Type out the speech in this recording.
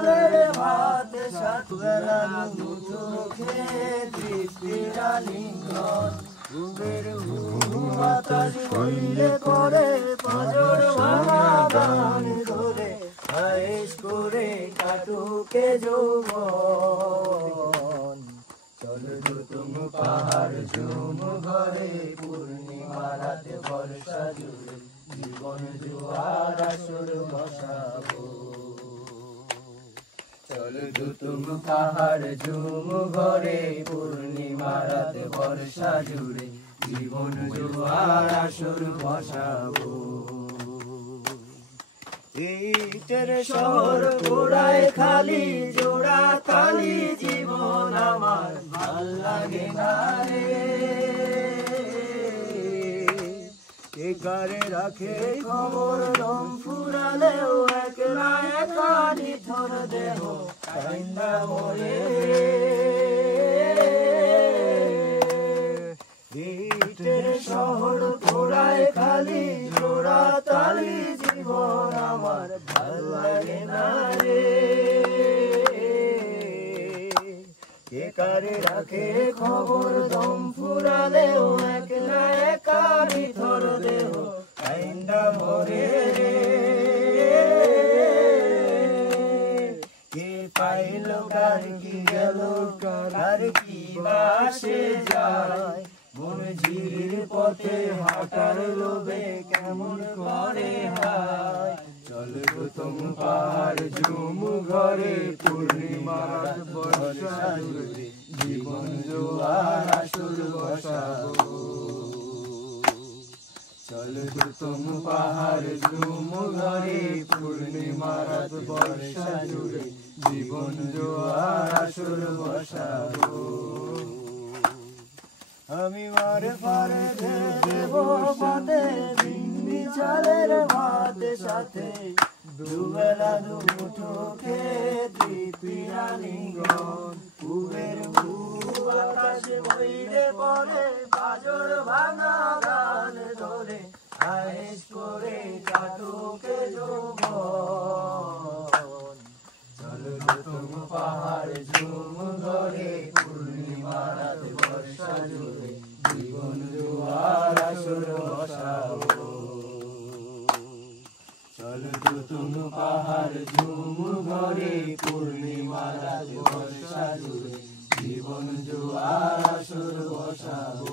চালের ভাত সাত বেলা দুটো খেয়ে তৃপ্তির আলিঙ্গন ঘুমের বাতাস বইলে করে পাঁজর ভাঙা গান ধরে আয়েশ করে কাটুকে যৌবন চলো তুমি পাহাড় ঝুম ঘরে পূর্ণিমা রাতে বর্ষা জুড়ে জীবন জোয়ার আসর বসাবো চলো তুমি পাহাড় ঝুম ঘরে পূর্ণিমা রাতে বর্ষা জুড়ে জীবন জোয়ার আসর বসাবো ইটের শহর গোড়ায় খালি জোড়া কালি জীবন আমার ভাল লাগে না রে কে কারে রাখে খবর রং ফুরালেও একলা একা নিথর দেহ কাইন্দা মরে ইটের শহর গোড়ায় খালি জোড়া তালি জীবন আমার ভাল লাগে না রে কে কারে রাখে খবর দম ফুরালেও একলা একা নিথর দেহ কাইন্দা মরে রে কে পাইল কার কি গেল কার কি বাসে যায় মন ঝির পথে হাঁটার লোভে কেমন করে হায় চলো তুমি পাহাড় ঝুম ঘরে পূর্ণিমা রাত বর্ষা জুড়ে জীবন জোয়ার আসর বসাবো চলো তুমি পাহাড় ঝুম ঘরে পূর্ণিমা রাত বর্ষা জুড়ে জীবন জোয়ার আসর বসাবো আমি মারে পারে দেব পাতে ভিন্নি চালের ভাত সাথে দুবেলা দুমুঠো খেয়ে তৃপ্তির আলিঙ্গন কুবের আকাশে বইলে পরে বাজর ভাঙা গান ধরে আয়েশ করে কাটুকে যৌবন চলো তুমি পাহাড় ঝুম ঘরে পূর্ণিমা রাত বর্ষা জুড়ে জীবন জোয়ার আসর বসাবো চলো তুমি পাহাড় ঝুম ঘরে পূর্ণিমা রাত বর্ষা জুড়ে জীবন জোয়ার আসর বসাবো।